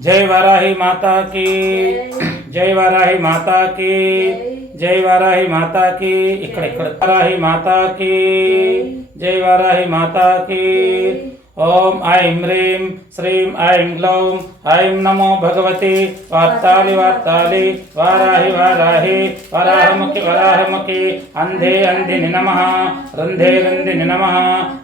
జై వరాహి మాతా కీ జై వరాహి మాతా కీ జై వరాహి మాతా కీ ఇక్కడ ఇక్కడ వరాహి మాతా కీ జై వరాహి మాతా కీ ఓం ఐం హ్రీం శ్రీం ఐం గ్లౌం ఐం నమో భగవతి వార్తాలి వార్తాలి వారాహి వారాహి వరాహముఖి వరాహముఖి అంధే అంధిని నమ రుంధే రుంధిని నమ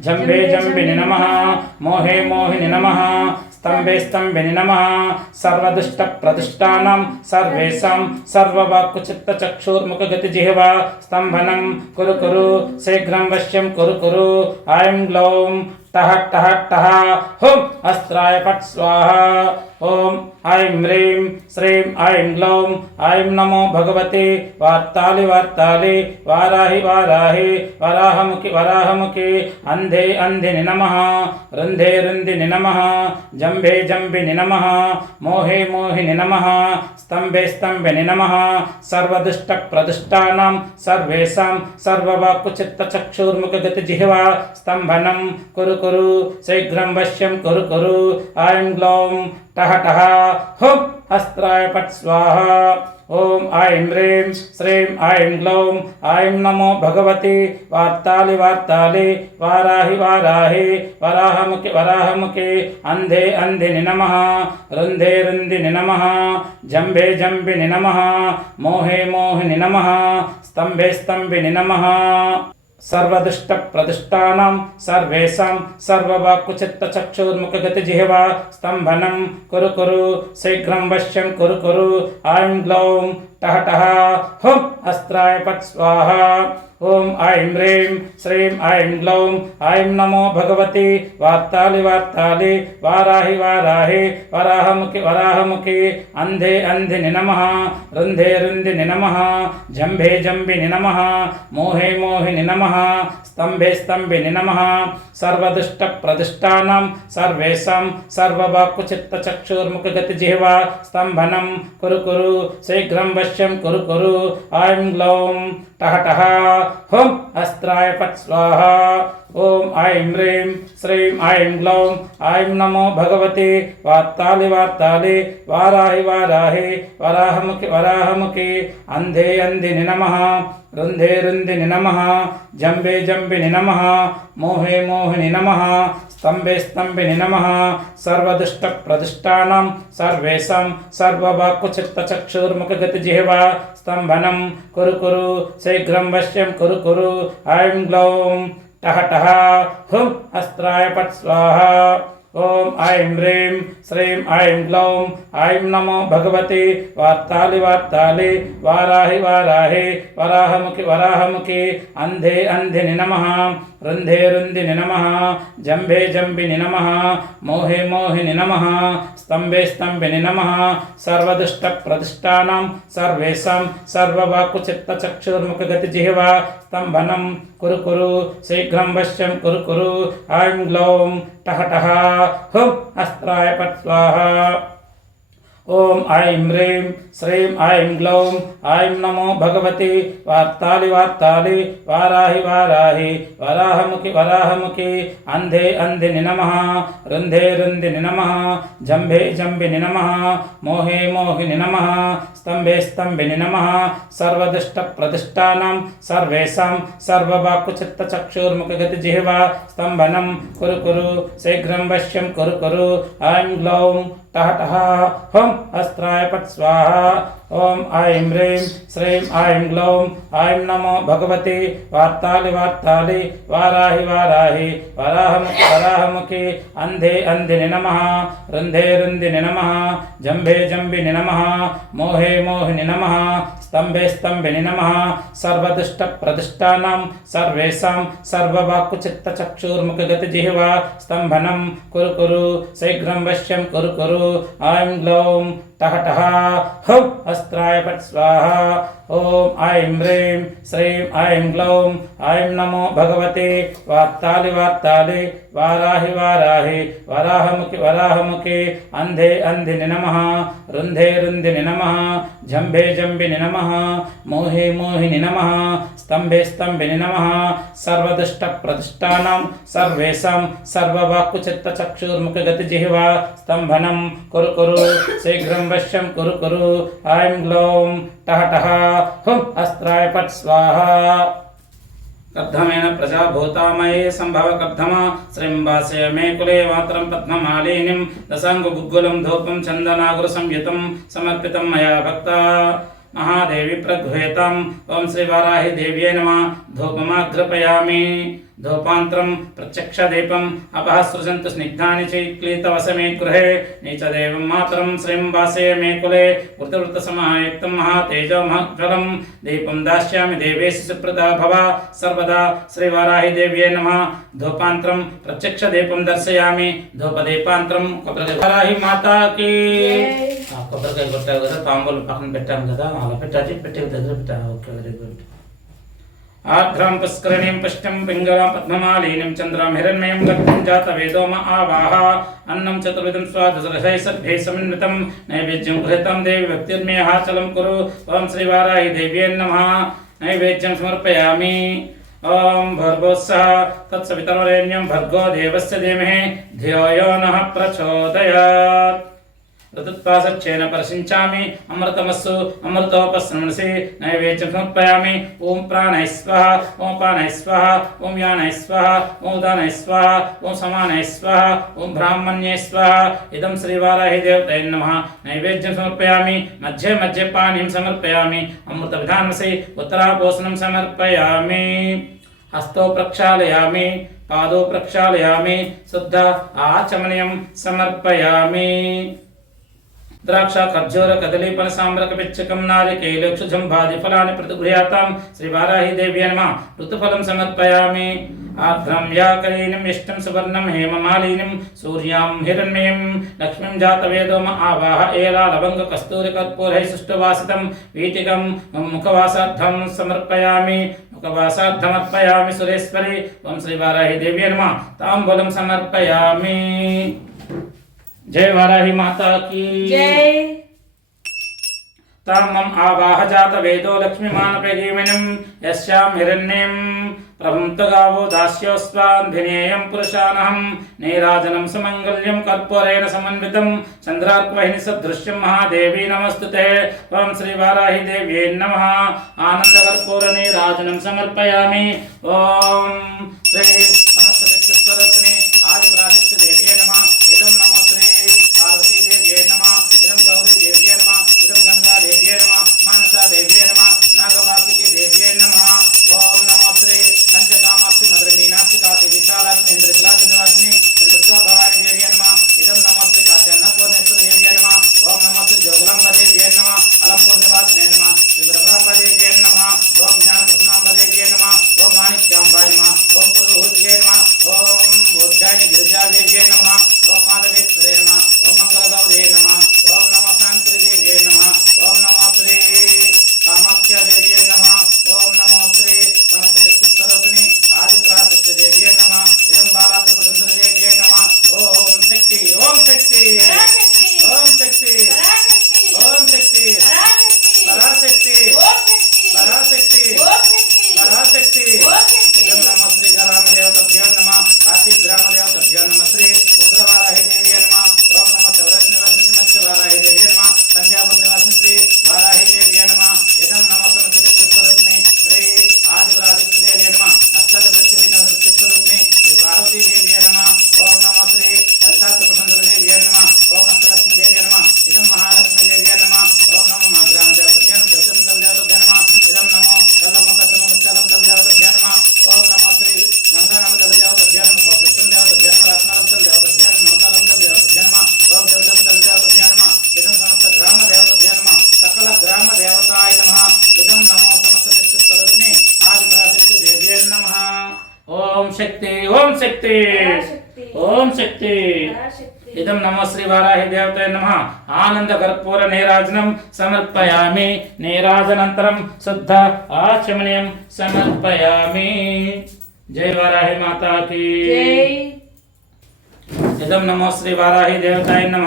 జంబే జంబిని నమ మోహే మోహిని నమ స్తంభే స్తంభిని నమ సర్వదుష్ట ప్రతిష్టానం సర్వేషాం సర్వవాక్కు చిత్త చక్షుర్ముఖ గతి జిహ్వ స్తంభనం కురు కురు శీఘ్రం వశ్యం కురు కురు ఐం గ్లౌం టహ టహ ఓం ఐం హ్రీం శ్రీం ఐం గ్లౌం ఐం నమో భగవతి వార్తాలి వార్తాలి వారాహి వారాహి వరాహముఖి వరాహముఖి అంధే అంధిని నమ రుంధే రుంధిని నమ జంభే జంభిని నమ మోహే మోహిని నమ స్తంభే స్తంభిని నమ సర్వదుష్ట ప్రదుష్టానం సర్వేషాం సర్వవాక్కు చిత్త చక్షుర్ముఖ స్తంభనం కురు కురు శీఘ్రం వశ్యం కురు కురు ఐం గ్లౌం టహ టహ హుం అస్త్రాయ పట్ స్వాహ ఓం ఐం హ్రీం శ్రీం ఐం గ్లౌం ఐం నమో భగవతి వార్తాలి వార్తాలి వారాహి వారాహి వరాహముఖి వరాహముఖి అంధే అంధిని నమ రుంధే రుంధిని నమ జంభే జంభిని నమ మోహే మోహిని నమ స్తంభే స్తంభిని నమ సర్వదుష్ట ప్రతిష్టానాం సర్వేషాం సర్వవాక్కు చిత్త చక్షుర్ముఖ గతి జిహ్వ స్తంభనం కురు కురు శీఘ్రం వశ్యం కురు కురు ఐం గ్లౌం టహ ఓం ఐం హ్రీం శ్రీం ఐం గ్లౌం ఐం నమో భగవతి వార్తాలి వార్తాలి వారాహి వారాహి వరాహముఖి వరాహముఖి అంధే అంధిని నమ రుంధే రుంధిని నమ జంభే జంభిని నమ మోహే మోహిని నమ స్తంభే స్తంభిని నమ సర్వదుష్ట ప్రతిష్టానాం సర్వేషాం సర్వవాక్కు చిత్త చక్షుర్ముఖ గతి జిహ్వ స్తంభనం కురు కురు శీఘ్రం వశ్యం కురు కురు ఐం గ్లౌం టహటహ టహ హుం అస్త్రాయ పట్ స్వాహ. ఓం ఐం హ్రీం శ్రీం ఐం గ్లౌం ఐం నమో భగవతి. వార్తాలి వార్తాలి. వారాహి వారాహి. వరాహముఖి వరాహముఖి. అంధే అంధిని నమ. రుంధే రుంధిని నమ. జంబే జంబిని నమ. మోహే మోహిని నమ. స్తంభే స్తంభిని నమ సర్వదుష్ట ప్రతిష్టానాం సర్వేషాం సర్వవాక్కు చిత్త చక్షుర్ముఖ గతి జిహ్వ స్తంభనం కురు కురు శీఘ్రం వశ్యం కురు కురు ఐం గ్లౌం టహ ఓం ఐం హ్రీం శ్రీం ఐం గ్లౌం ఐం నమో భగవతి వార్తాలి వార్తాలి వారాహి వారాహి వరాహముఖి వరాహముఖి అంధే అంధిని నమ రుంధే రుంధిని నమ జంభే జంబిని నమ మోహే మోహిని నమ స్తంభే స్తంభిని నమ సర్వదుష్ట ప్రతిష్టానం సర్వేషాం సర్వవాక్కు చిత్త చక్షుర్ముఖ గతి జిహ్వ స్తంభనం కురు కురు శీఘ్రం వశ్యం కురు కురు ఐం గ్లౌం టహ టహ హుం అస్త్రాయ పట్ స్వాహ ఓం ఐం హ్రీం శ్రీం ఐం గ్లౌం ఐం నమో భగవతి వార్తాలి వార్తాలి వారాహి వారాహి వరాహముఖి వరాహముఖి అంధే అంధిని నమ రుంధే రుంధిని నమ జంభే జంభిని నమ మోహే మోహిని నమ స్తంభే స్తంభిని నమ సర్వదుష్ట ప్రతిష్టానం సర్వేషాం సర్వవాక్కు చిత్త చక్షుర్ముఖ గతి జిహ్వ స్తంభనం కురు కురు శీఘ్రం వశ్యం కురు కురు ఐం గ్లౌం టహ టహ హుం అస్త్రాయ పట్ స్వాహ ఓం ఐం హ్రీం శ్రీం ఐం గ్లౌం ఐం నమో భగవతి వార్తాలి వార్తాలి వారాహి వారాహి వరాహముఖి వరాహముఖి అంధే అంధిని నమ రుంధే రుంధిని నమ జంభే జంభిని నమ మోహే మోహిని నమ స్తంభే స్తంభిని నమ సర్వదుష్ట ప్రతిష్టానం సర్వేషాం సర్వవాక్కు చిత్త చక్షుర్ముఖ గతి జిహ్వ స్తంభనం కురు కురు శీఘ్రం వశ్యం కురు కురు ఐం గ్లౌం టహ టహ హుం అస్త్రాయ పట్ స్వాహ ఓం ఐం హ్రీం శ్రీం ఐం గ్లౌం ఐం నమో భగవతే వార్తాలి వార్తాలి వారాహి వారాహి వరాహముఖి వరాహముఖి అంధే అంధిని నమ రుంధే రుంధిని నమ జంభే జంబిని నమ మోహే మోహిని నమ స్తంభే స్తంభిని నమ సర్వదుష్ట ప్రతిష్టానం సర్వేషాం సర్వవాక్కు చిత్త చక్షుర్ముఖ గతి జిహ్వా స్తంభనం కురు కురు శీఘ్రం వశ్యం కురు కురు ఐం గ్లౌం टहटः हुम् अस्त्राय पट् स्वाहा। कब्धमेन प्रजा भूतामये सम्भव मे कुले मया भक्ता। महादेवी प्रघ्वेताम् ॐ श्रीवाराहि देव्यै नमः। धूपमाघ्रपयामि దేవ్యే నమ ధూపమాగ్రపయామి ధూపాంతరం ప్రత్యక్షదీపం అపహసృజంతు స్నిగ్ధాని చైక్లీతవసమే గృహే నీచదేవం మాతరం శ్రీం వాసే మే కులే వృతవృతసమాయుక్తం మహాతేజో మహజ్వలం దీపం దాస్యామి దేవేశి సుప్రదా భవ సర్వదా శ్రీవారాహి దేవ్యే నమ ధూపాంతరం ప్రత్యక్షదీపం దర్శయామి ధూపదీపాంతరం కొబ్బరి మాతాకి ఆ, కొబ్బరికాయ కొట్టావు కదా తాంబూలం పక్కన పెట్టాము కదా అలా పెట్టాలి పెట్టే దగ్గర పెట్టా ఓకే వెరీ గుడ్ आभ्रां पुष्करणीं पुष्टिं पिङ्गलां पद्ममालीनं चन्द्रां हिरण्मयं लग्नं जातवेदोम आवाह। अन्नं चतुर्विधं स्वादशरसै सद्भिः समन्वितं नैवेद्यं गृहीतं देवि भक्तिर्मेहाचलं कुरु। ॐ श्रीवाराहि देव्यै नमः। नैवेद्यं समर्पयामि। ॐ भर्गोत्सः। तत्सवितरवरेण्यं भर्गो देवस्य धीमहि। धियो यो नः प्रचोदयात्। ప్రచోదయాత్ ఋతుత్పాసచ్చేన పరిశించామి అమృతమస్సు అమృతోపస్నమసి నైవేద్యం సమర్పయామి ఓం ప్రాణై స్వహ ఓం పానై స్వహ ఓం యానై స్వహ ఓం దానై స్వహ ఓం సమానై స్వహ ఓం బ్రాహ్మణ్యై స్వహ ఇదం శ్రీవారాహి దేవతై నమ నైవేద్యం సమర్పయామి మధ్య మధ్య పానీయం సమర్పయామి అమృత విధానసి ఉత్తరాపోసనం సమర్పయామి హస్తో ప్రక్షాళయామి పాదో ప్రక్షాళయామి శుద్ధ ఆచమనీయం సమర్పయామి ద్రాక్ష ఖర్జూర కదలీ పనసాంబ్రక పిచ్చకం నారికేలక్షుజం భాది ఫలాని ప్రతిగృహ్యాతాం శ్రీ వారాహి దేవ్య నమ ఋతుఫలం సమర్పయామి ఆఘ్రం యాకరీనం ఇష్టం సువర్ణం హేమమాలీనం సూర్యాం హిరణ్యం లక్ష్మీం జాతవేదోమ ఆవాహ ఏలా లవంగ కస్తూరి కర్పూరై సుష్టువాసితం వీటికం ముఖవాసార్థం సమర్పయామి ముఖవాసార్థమర్పయామి సురేశ్వరి ఓం శ్రీ వారాహి దేవ్య నమ తాంబూలం సమర్పయామి जय वाराही माता की। जय। तमम आवाह जात वेदो लक्ष्मी मान लक्ष्मीमानप्रगीमिनं यस्यां हिरण्यं प्रभुन्तगावो दास्योऽस्त्वान्धिनेयं पुरुषानहं नैराजनं सुमङ्गल्यं कर्पूरेण समन्वितं चन्द्रार्कवहिनिसदृश्यं महादेवी नमस्तु ते त्वं श्रीवाराहि देव्यै नमः। आनन्दकर्पूरनीराजनं समर्पयामि। ॐ श्री ఇదం నమో శ్రీ వారాహి దేవతాయ నమ ఆనంద కర్పూర నీరాజనం సమర్పయామి నీరాజనంతరం శుద్ధ ఆచమనీయం సమర్పయామి జై వారాహి మాతాకి ఇదం నమో శ్రీ వారాహి దేవతాయ నమ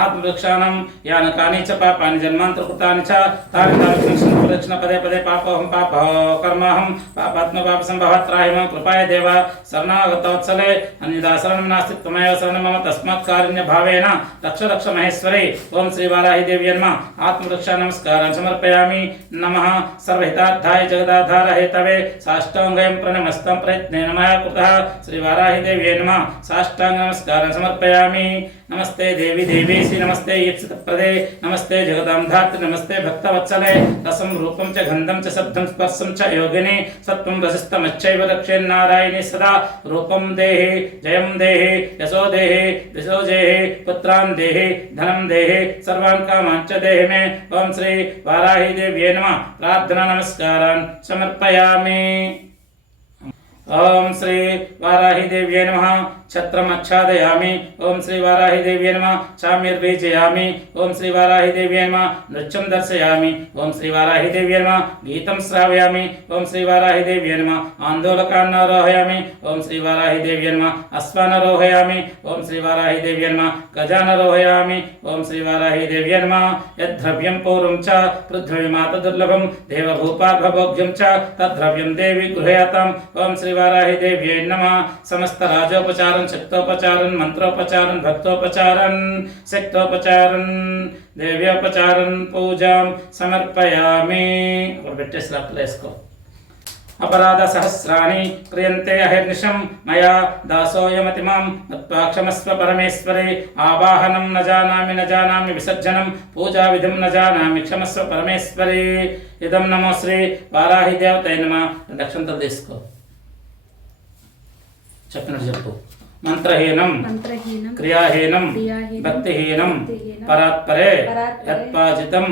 ఆత్మవృక్షాణం యాని కాని చ పాపాని జన్మాంతర కృతాని చ తాని తాని दक्षिण पदे पदे पापोहम पाप कर्म कर्माहम पापात्म पाप संभवत्राहि मम कृपाय देव शरणागतवत्सले अन्यदा शरणं नास्ति त्वमेव शरणं मम तस्मात् कारुण्य भावेन लक्ष लक्ष महेश्वरे ओम श्री बालाहि देवी नमः। आत्मरक्षा नमस्कार समर्पयामि नमः। सर्वहितार्थाय जगदाधार हेतवे साष्टांगं प्रणमस्तं प्रयत्नेन मया कृतः। श्री बालाहि देवी नमः। साष्टांग नमस्कार समर्पयामि। नमस्ते देवी देवी श्री नमस्ते यक्षित प्रदे नमस्ते जगदाम धात्र नमस्ते भक्तवत्सले तसं रूपं च गन्धं च शब्दं स्पर्शं च योगिनि, सत्त्वं रजस्तमच्चैव रक्षेन्नारायणे सदा। रूपं देहि, जयं देहि, यशो देहि, दिशो जेहि पुत्रान् देहि, धनं देहि, सर्वान् कामान् च देहि मे। ॐ श्री वाराही देव्ये नमः। प्रार्थना नमस्कारान् समर्पयामि। ॐ श्री वाराही देव्ये नमः। ఛత్రమచ్ఛాదయామి. ఓం శ్రీ వారాహి నమ. చామ్యర్బీజయామి ఓం శ్రీ వారాహి నమ. నృత్యం దర్శయామి. ఓం శ్రీ వారాహి నమ. గీతం శ్రావయామి. ఓం శ్రీ వారాహి నమ. ఆందోళకాన్నారోహయామి. ఓం శ్రీ వారాహి నమ. అశ్వానరోహయామి. ఓం శ్రీ వారాహి నమ. గజానరోహయామి. ఓం శ్రీ వారాహి నమ. యద్ద్రవ్యం పూర్వం చ. పృథ్వీమాత దుర్లభం. దేవభూపార్భభోగ్యం చ. తద్ద్రవ్యం దేవి గృహయాతం. ఓం శ్రీ వారాహిదేవ్యై నమ. సమస్త రాజోపచార శక్తోపచారం మంత్రోపచారం భక్తోపచారం శక్తోపచారం దేవ్యోపచారం పూజాం సమర్పయామి. అప్పుడు పెట్టేసి లెక్కలు వేసుకో. అపరాధ సహస్రాన్ని క్రియంతే అహర్నిషం మయా దాసోయమతి మాం మత్వా క్షమస్వ పరమేశ్వరి ఆవాహనం న జానామి న జానామి విసర్జనం పూజా విధిం న జానామి క్షమస్వ పరమేశ్వరి. ఇదం నమో శ్రీ వారాహి దేవతై నమ. లక్షంతలు తీసుకో. చెప్పినట్టు చెప్పు. మంత్రహీనం క్రియాహీనం భక్తిహీనం పరాత్పరే యత్పాజితం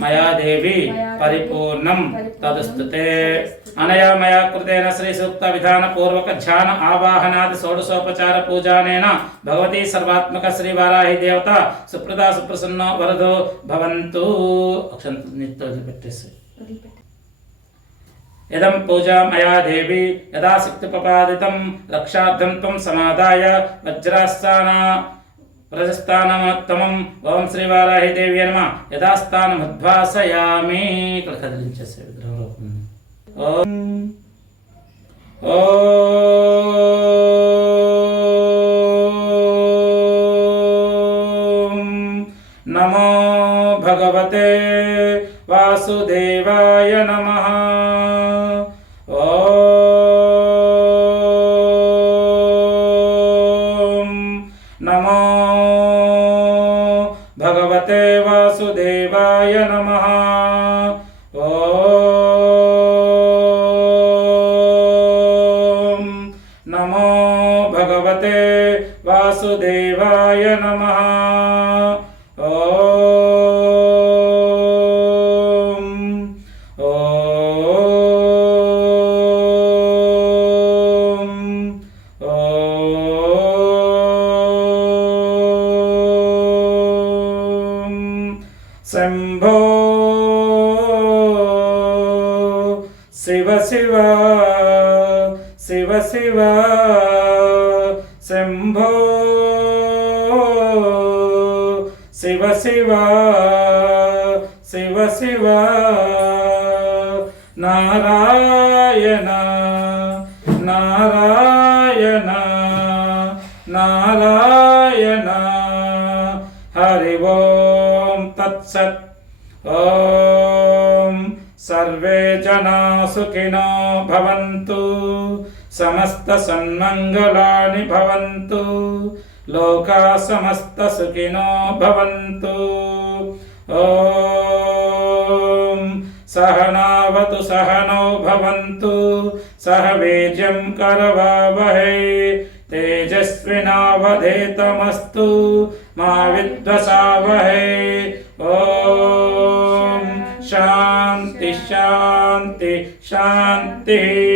మయా దేవి పరిపూర్ణం తదుస్తుతే. అనయా మయా కృతేన శ్రీ సూక్త విధాన పూర్వక ధ్యాన ఆవాహనాది షోడశోపచార పూజానేన భగవతి సర్వాత్మక శ్రీ వారాహి దేవత సుప్రదా సుప్రసన్నో వరదో భవంతు. అక్షంత నిత్య పెట్టేసి ఇదం పూజా మయా దేవి యదా శక్తిపపాదితం లక్షార్థం త్వం సమాదాయ వజ్రాస్థాన వ్రజస్థానమోత్తమం ఓం శ్రీ వారాహి దేవి నమ యథాస్థానముద్వాసయామి ఇక్కడ కదిలించేసే విగ్రహంలో ఓం ఓం నమో భగవతే వాసుదేవాయ నమః ശംഭോ ശിവ ശിവ ശിവ ശിവ ശംഭോ ശിവ ശിവ ശിവ ശിവ నారాయణ నారాయణ నారాయణ. హరి ఓం తత్సత్. ఓం సర్వే జనా సుఖినో భవంతు. సమస్త సన్మంగళాని భవంతు. లోకా సమస్త సుఖినో భవంతు. ఓం भवतु सह नो भवन्तु। सह वीर्यम् करवावहै। तेजस्विनावधेतमस्तु। मा विद्वसावहै। ॐ शान्ति शान्ति शान्तिः।